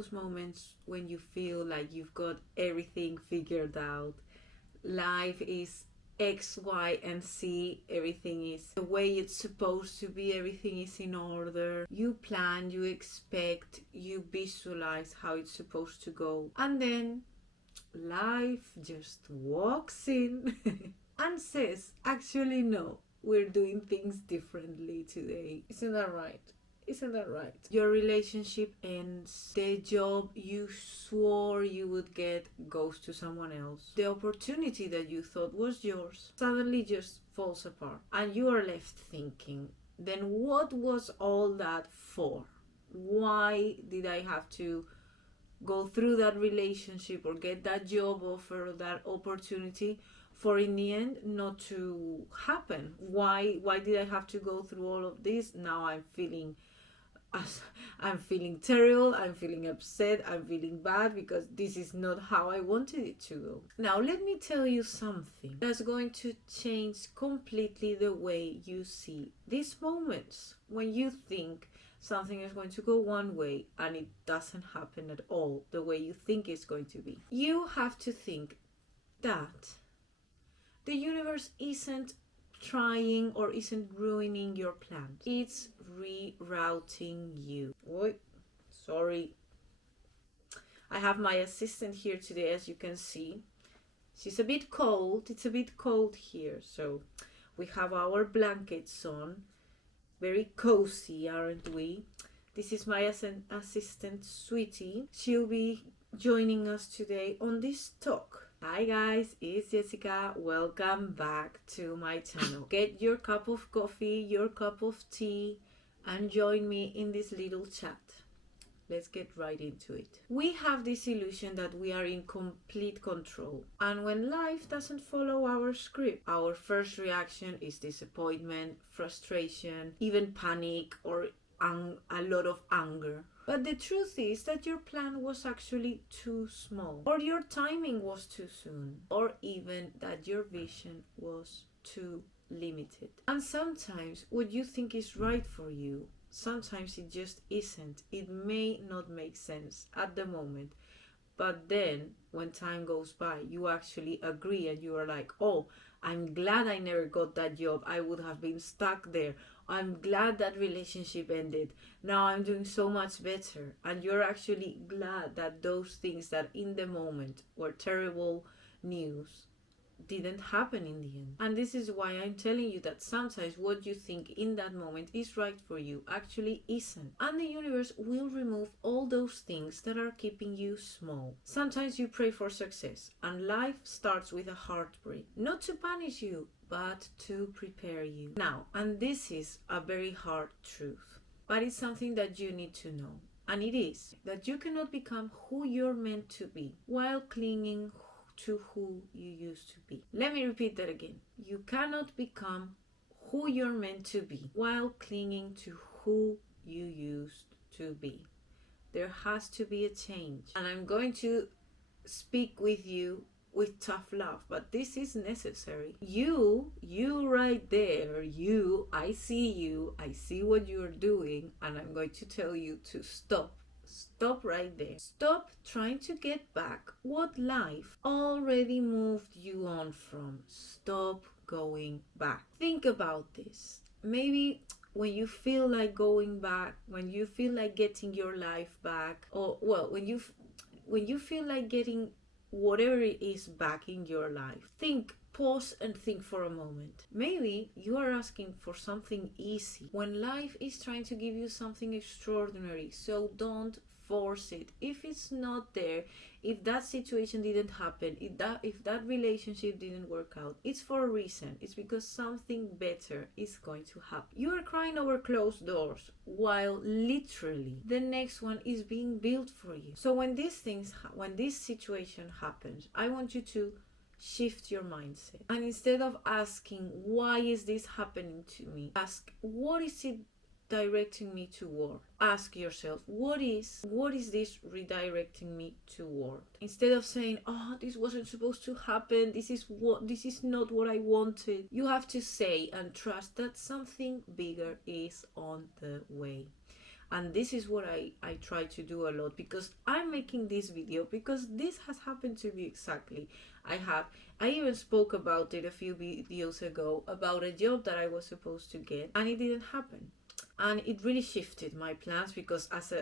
those moments when you feel like you've got everything figured out. Life is X, Y, and Z. Everything is the way it's supposed to be. Everything is in order. You plan, you expect, you visualize how it's supposed to go. And then life just walks in and says, actually, no, we're doing things differently today. Isn't that right? Isn't that right? Your relationship ends. The job you swore you would get goes to someone else. The opportunity that you thought was yours suddenly just falls apart. And you are left thinking, then what was all that for? Why did I have to go through that relationship or get that job offer or that opportunity for in the end not to happen? Why did I have to go through all of this? Now I'm feeling terrible, I'm feeling upset, I'm feeling bad because this is not how I wanted it to go. Now let me tell you something that's going to change completely the way you see these moments when you think something is going to go one way and it doesn't happen at all the way you think it's going to be. You have to think that the universe isn't trying or isn't ruining your plans. It's rerouting you. Oh, sorry. I have my assistant here today, as you can see. She's a bit cold. It's a bit cold here. So we have our blankets on. Very cozy, aren't we? This is my assistant, Sweetie. She'll be joining us today on this talk. Hi guys, it's Jessica. Welcome back to my channel. Get your cup of coffee, your cup of tea, and join me in this little chat. Let's get right into it. We have this illusion that we are in complete control. And when life doesn't follow our script, our first reaction is disappointment, frustration, even panic, or a lot of anger. But the truth is that your plan was actually too small, or your timing was too soon, or even that your vision was too limited. And sometimes what you think is right for you, sometimes it just isn't. It may not make sense at the moment, but then when time goes by, you actually agree and you are like, oh, I'm glad I never got that job. I would have been stuck there. I'm glad that relationship ended. Now I'm doing so much better. And you're actually glad that those things that in the moment were terrible news didn't happen in the end. And this is why I'm telling you that sometimes what you think in that moment is right for you actually isn't. And the universe will remove all those things that are keeping you small. Sometimes you pray for success and life starts with a heartbreak, not to punish you, but to prepare you. Now, and this is a very hard truth, but it's something that you need to know. And it is that you cannot become who you're meant to be while clinging to who you used to be. Let me repeat that again. You cannot become who you're meant to be while clinging to who you used to be. There has to be a change. And I'm going to speak with you with tough love, but this is necessary. You right there, I see what you're doing, and I'm going to tell you to stop. Stop right there. Stop trying to get back what life already moved you on from. Stop going back. Think about this. Maybe when you feel like going back, when you feel like getting your life back, or when you feel like getting whatever it is back in your life, pause and think for a moment. Maybe you are asking for something easy when life is trying to give you something extraordinary. So don't force it. If it's not there, if that situation didn't happen, if that relationship didn't work out, it's for a reason. It's because something better is going to happen. You are crying over closed doors while literally the next one is being built for you. So when this situation happens, I want you to shift your mindset. And instead of asking, why is this happening to me? Ask, what is it directing me toward? Ask yourself, what is this redirecting me toward? Instead of saying, oh, this wasn't supposed to happen, this is not what I wanted. You have to say and trust that something bigger is on the way. And this is what I try to do a lot, because I'm making this video because this has happened to me exactly. I even spoke about it a few videos ago about a job that I was supposed to get, and it didn't happen. And it really shifted my plans, because as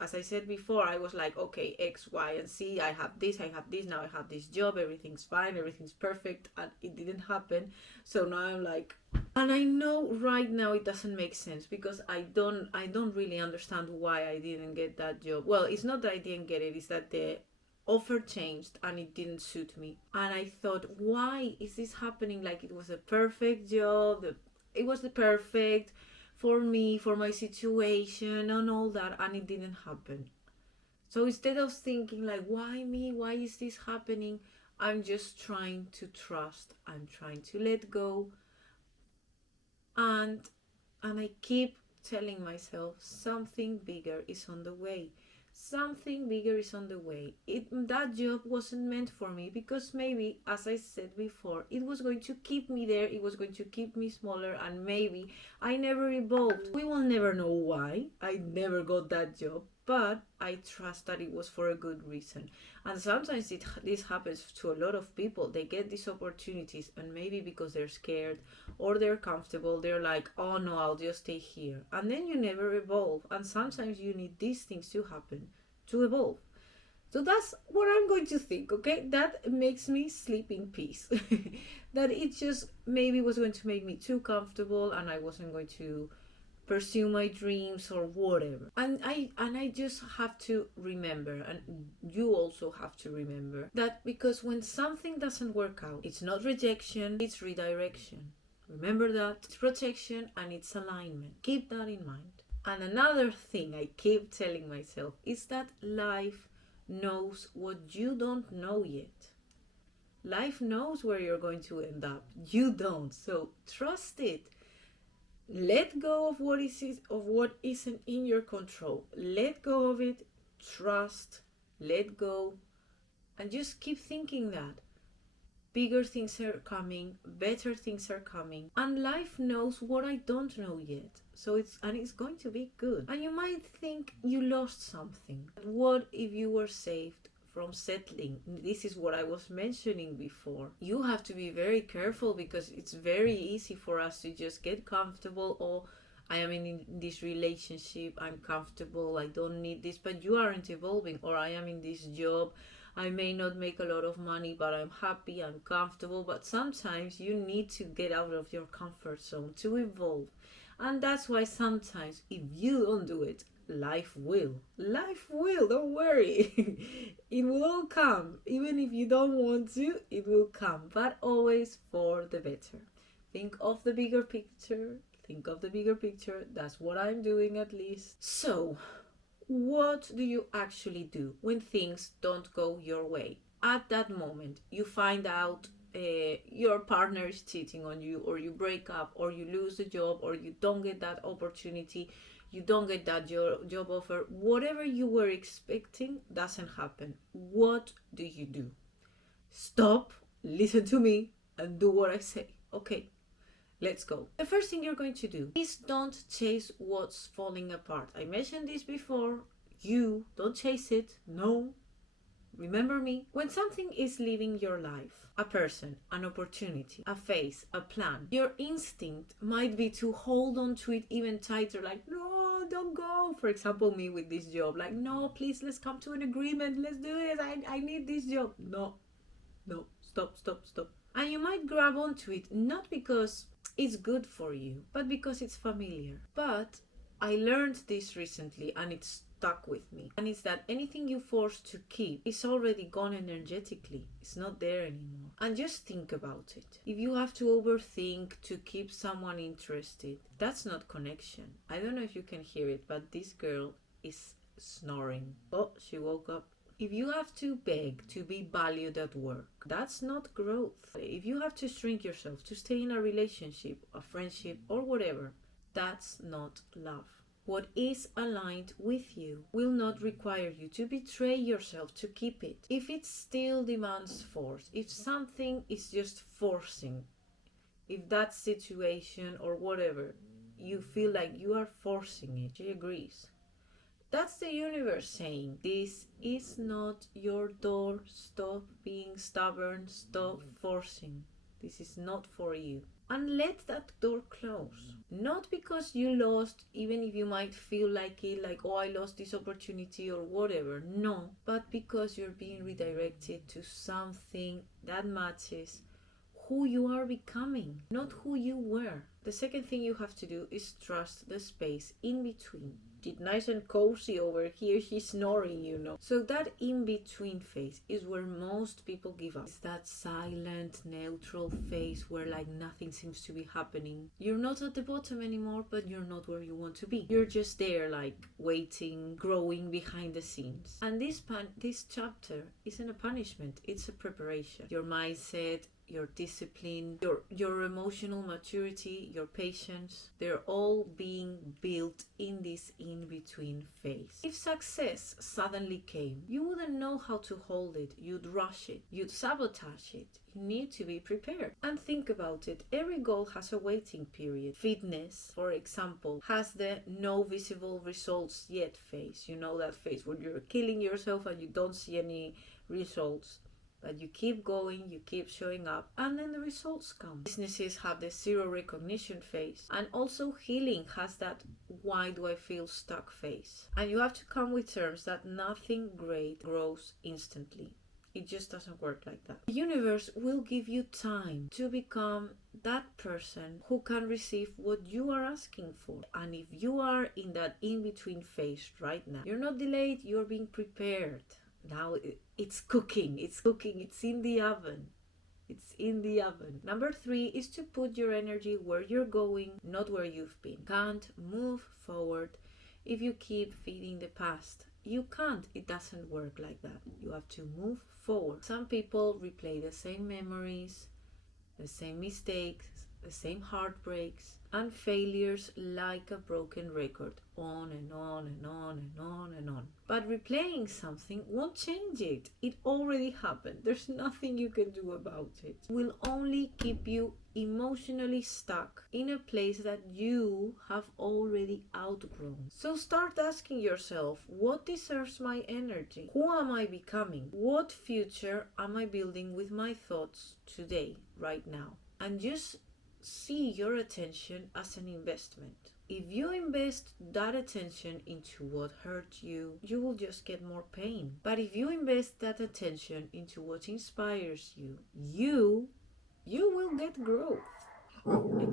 I said before, I was like, okay, X, Y, and Z, I have this, now I have this job, everything's fine, everything's perfect, and it didn't happen. So now I'm like, and I know right now it doesn't make sense, because I don't really understand why I didn't get that job. Well, it's not that I didn't get it, it's that the offer changed and it didn't suit me. And I thought, why is this happening? Like, it was a perfect job, it was the perfect for me, for my situation and all that, and it didn't happen. So instead of thinking like, why me, why is this happening, I'm just trying to trust, I'm trying to let go, and I keep telling myself something bigger is on the way. Something bigger is on the way. That job wasn't meant for me, because maybe, as I said before, it was going to keep me there, it was going to keep me smaller, and maybe I never evolved. We will never know why I never got that job, but I trust that it was for a good reason. And sometimes this happens to a lot of people. They get these opportunities, and maybe because they're scared or they're comfortable, they're like, oh no, I'll just stay here. And then you never evolve. And sometimes you need these things to happen to evolve. So that's what I'm going to think, okay? That makes me sleep in peace. That it just maybe was going to make me too comfortable, and I wasn't going to pursue my dreams or whatever. And I just have to remember, and you also have to remember, that because when something doesn't work out, it's not rejection, it's redirection. Remember that. It's protection and it's alignment. Keep that in mind. And another thing I keep telling myself is that life knows what you don't know yet. Life knows where you're going to end up. You don't. So trust it. Let go of what isn't in your control. Let go of it. Trust. Let go. And just keep thinking that bigger things are coming, better things are coming, and life knows what I don't know yet. So it's going to be good. And you might think you lost something. What if you were saved from settling? This is what I was mentioning before. You have to be very careful, because it's very easy for us to just get comfortable. Or I am in this relationship, I'm comfortable, I don't need this, but you aren't evolving. Or I am in this job, I may not make a lot of money, but I'm happy, I'm comfortable. But sometimes you need to get out of your comfort zone to evolve. And that's why sometimes, if you don't do it, life will. Life will, don't worry. It will all come. Even if you don't want to, it will come. But always for the better. Think of the bigger picture. Think of the bigger picture. That's what I'm doing, at least. So, what do you actually do when things don't go your way? At that moment, you find out your partner is cheating on you, or you break up, or you lose the job, or you don't get that opportunity, you don't get that job offer. Whatever you were expecting doesn't happen. What do you do? Stop, listen to me, and do what I say. Okay, let's go. The first thing you're going to do is don't chase what's falling apart. I mentioned this before. You don't chase it. No. Remember me. When something is leaving your life, a person, an opportunity, a phase, a plan, your instinct might be to hold on to it even tighter, like, no, don't go. For example, me with this job, like, no, please, let's come to an agreement. Let's do it. I need this job. No, stop. And you might grab onto it, not because it's good for you, but because it's familiar. But I learned this recently, and it's stuck with me. And it's that anything you force to keep is already gone energetically. It's not there anymore. And just think about it. If you have to overthink to keep someone interested, that's not connection. I don't know if you can hear it, but this girl is snoring. Oh, she woke up. If you have to beg to be valued at work, that's not growth. If you have to shrink yourself to stay in a relationship, a friendship, or whatever, that's not love. What is aligned with you will not require you to betray yourself to keep it. If it still demands force, if something is just forcing, if that situation or whatever, you feel like you are forcing it, she agrees. That's the universe saying, this is not your door. Stop being stubborn. Stop forcing. This is not for you. And let that door close. Not because you lost, even if you might feel like it, like, oh, I lost this opportunity or whatever. No, but because you're being redirected to something that matches who you are becoming, not who you were. The second thing you have to do is trust the space in between. It's nice and cozy over here, she's snoring, you know. So that in-between phase is where most people give up. It's that silent, neutral phase where like nothing seems to be happening. You're not at the bottom anymore, but you're not where you want to be. You're just there, like waiting, growing behind the scenes. And this chapter isn't a punishment, it's a preparation. Your mindset, your discipline, your emotional maturity, your patience, they're all being built in this in-between phase. If success suddenly came, you wouldn't know how to hold it. You'd rush it. You'd sabotage it. You need to be prepared. And think about it. Every goal has a waiting period. Fitness, for example, has the no visible results yet phase. You know that phase where you're killing yourself and you don't see any results. But you keep going, you keep showing up, and then the results come. Businesses have the zero recognition phase, and also healing has that why do I feel stuck phase. And you have to come with terms that nothing great grows instantly. It just doesn't work like that. The universe will give you time to become that person who can receive what you are asking for. And if you are in that in-between phase right now, you're not delayed, you're being prepared. Now it's cooking, it's in the oven. It's in the oven. Number 3 is to put your energy where you're going, not where you've been. Can't move forward if you keep feeding the past. You can't. It doesn't work like that. You have to move forward. Some people replay the same memories, the same mistakes, the same heartbreaks and failures like a broken record, on and on and on and on and on. But replaying something won't change it. It already happened. There's nothing you can do about it. It will only keep you emotionally stuck in a place that you have already outgrown. So start asking yourself, what deserves my energy? Who am I becoming? What future am I building with my thoughts today, right now? And just see your attention as an investment. If you invest that attention into what hurt you, you will just get more pain. But if you invest that attention into what inspires you, you will get growth.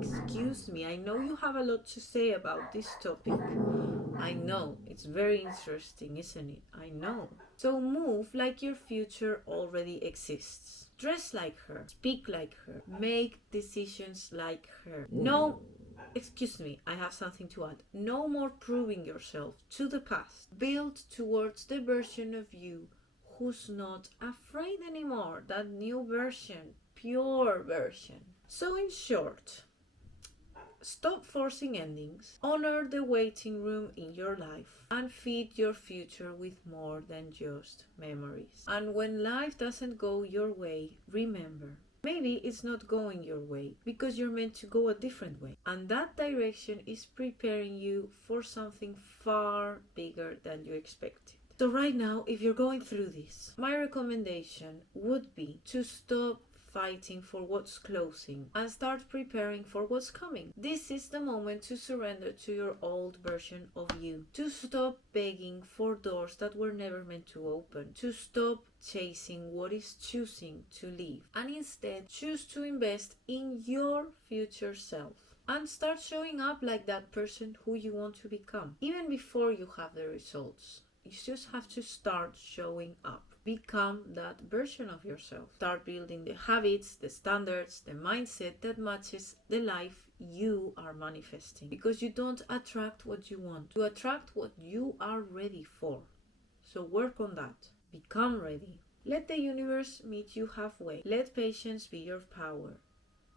Excuse me, I know you have a lot to say about this topic. I know, it's very interesting, isn't it? I know. So move like your future already exists. Dress like her, speak like her, make decisions like her. No, excuse me, I have something to add. No more proving yourself to the past. Build towards the version of you who's not afraid anymore. That new version, pure version. So in short, stop forcing endings, honor the waiting room in your life, and feed your future with more than just memories. And when life doesn't go your way, remember, maybe it's not going your way because you're meant to go a different way. And that direction is preparing you for something far bigger than you expected. So right now, if you're going through this, my recommendation would be to stop fighting for what's closing and start preparing for what's coming. This is the moment to surrender to your old version of you, to stop begging for doors that were never meant to open, to stop chasing what is choosing to leave, and instead choose to invest in your future self and start showing up like that person who you want to become, even before you have the results. You just have to start showing up. Become that version of yourself. Start building the habits, the standards, the mindset that matches the life you are manifesting. Because you don't attract what you want. You attract what you are ready for. So work on that. Become ready. Let the universe meet you halfway. Let patience be your power.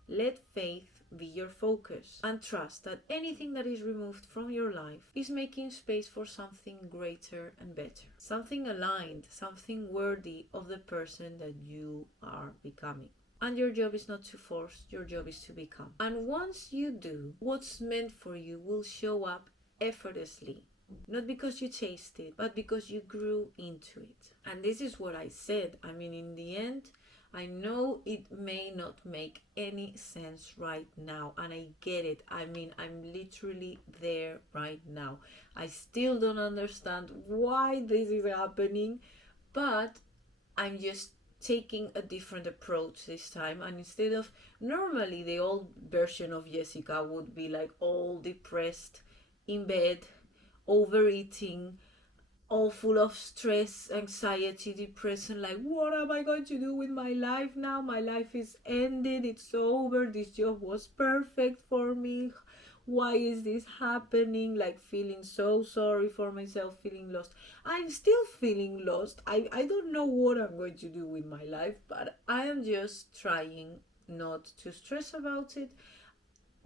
Let faith be your focus, and trust that anything that is removed from your life is making space for something greater and better, something aligned, something worthy of the person that you are becoming. And your job is not to force, your job is to become. And once you do, what's meant for you will show up effortlessly, Not because you chased it, but because you grew into it. And this is what I said. I mean, in the end, I know it may not make any sense right now, and I get it. I mean, I'm literally there right now. I still don't understand why this is happening, but I'm just taking a different approach this time. And instead of, normally the old version of Jessica would be like all depressed in bed, overeating, all full of stress, anxiety, depression, like, what am I going to do with my life now? My life is ended, it's over, this job was perfect for me. Why is this happening? Like, feeling so sorry for myself, feeling lost. I'm still feeling lost. I don't know what I'm going to do with my life, but I am just trying not to stress about it.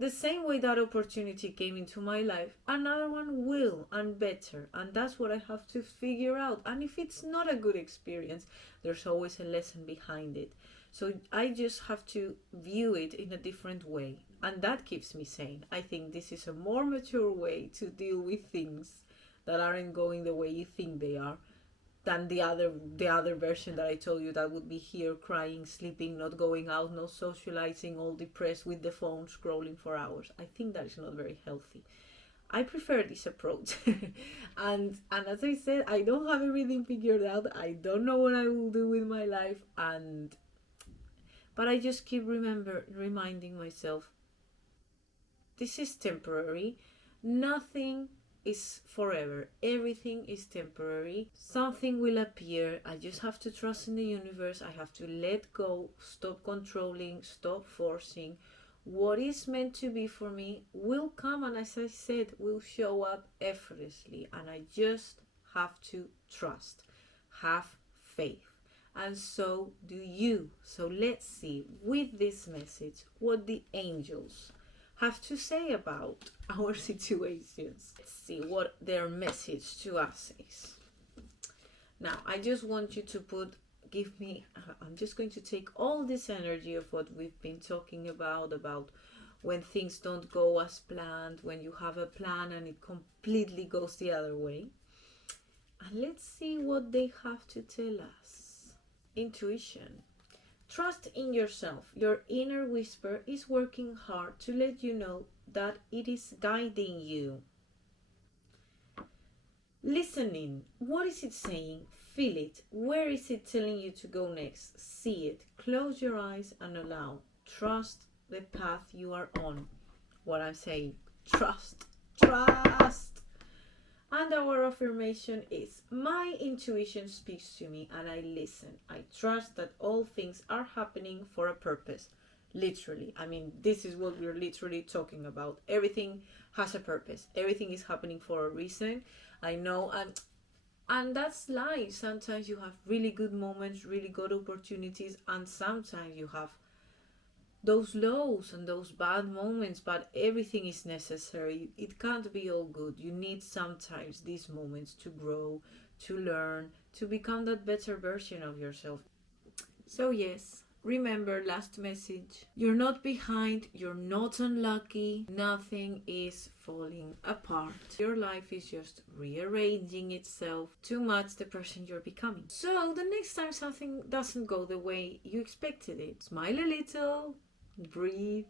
The same way that opportunity came into my life, another one will, and better. And that's what I have to figure out. And if it's not a good experience, there's always a lesson behind it. So I just have to view it in a different way. And that keeps me sane. I think this is a more mature way to deal with things that aren't going the way you think they are, than the other version that I told you, that would be here crying, sleeping, not going out, no socializing, all depressed with the phone scrolling for hours. I think that is not very healthy. I prefer this approach. and as I said, I don't have everything figured out. I don't know what I will do with my life, but I just keep reminding myself, this is temporary. Nothing is forever. Everything is temporary. Something will appear. I just have to trust in the universe. I have to let go, stop controlling, stop forcing. What is meant to be for me will come, and as I said, will show up effortlessly. And I just have to trust, have faith. And so do you. So let's see, with this message, what the angels have to say about our situations. Let's see what their message to us is. Now, I just want you to I'm just going to take all this energy of what we've been talking about when things don't go as planned, when you have a plan and it completely goes the other way. And let's see what they have to tell us. Intuition. Trust in yourself. Your inner whisper is working hard to let you know that it is guiding you. Listening. What is it saying? Feel it. Where is it telling you to go next? See it. Close your eyes and allow. Trust the path you are on. What I'm saying. Trust. Trust. And our affirmation is, my intuition speaks to me and I listen. I trust that all things are happening for a purpose. Literally. I mean, this is what we're literally talking about. Everything has a purpose. Everything is happening for a reason. I know, and that's life. Sometimes you have really good moments, really good opportunities, and sometimes you have those lows and those bad moments, but everything is necessary. It can't be all good. You need sometimes these moments to grow, to learn, to become that better version of yourself. So yes, remember, last message, you're not behind, you're not unlucky, nothing is falling apart. Your life is just rearranging itself to match the person you're becoming. So the next time something doesn't go the way you expected it, smile a little, breathe,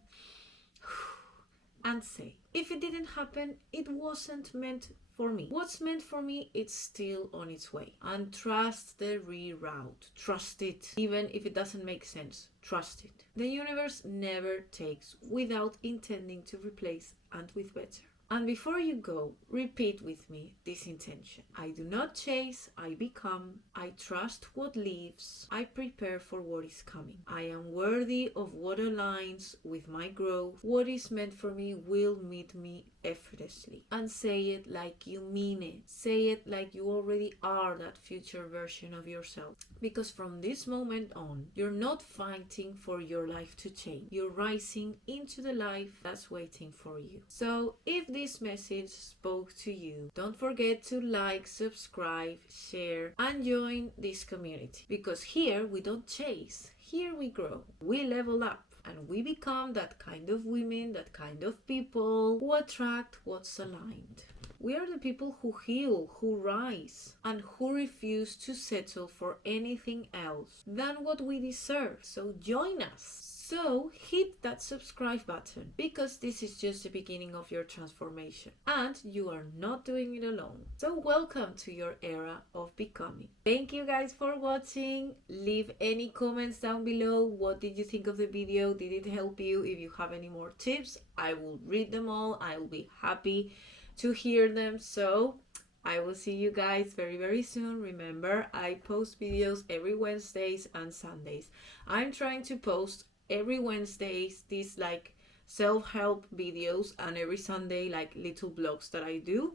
and say, if it didn't happen, it wasn't meant for me. What's meant for me, it's still on its way. And trust the reroute. Trust it. Even if it doesn't make sense, trust it. The universe never takes without intending to replace, and with better. And before you go, repeat with me this intention. I do not chase, I become. I trust what leaves. I prepare for what is coming. I am worthy of what aligns with my growth. What is meant for me will meet me effortlessly. And say it like you mean it. Say it like you already are that future version of yourself. Because from this moment on, you're not fighting for your life to change. You're rising into the life that's waiting for you. So if this message spoke to you, don't forget to like, subscribe, share, and join this community. Because here we don't chase, here we grow, we level up, and we become that kind of women, that kind of people who attract what's aligned. We are the people who heal, who rise, and who refuse to settle for anything else than what we deserve. So join us. So hit that subscribe button, because this is just the beginning of your transformation and you are not doing it alone. So welcome to your era of becoming. Thank you guys for watching. Leave any comments down below. What did you think of the video? Did it help you? If you have any more tips, I will read them all. I will be happy to hear them. So I will see you guys very, very soon. Remember, I post videos every Wednesdays and Sundays. I'm trying to post every Wednesdays these like self-help videos, and every Sunday like little vlogs that I do.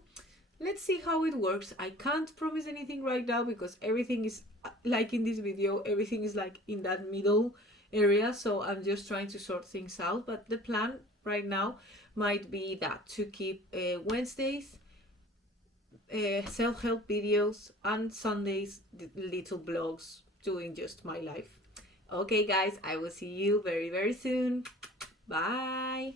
Let's see how it works. I can't promise anything right now because everything is like in this video, everything is like in that middle area, so I'm just trying to sort things out. But the plan right now might be that to keep Wednesdays self-help videos, and Sundays the little vlogs doing just my life. Okay guys, I will see you very, very soon. Bye.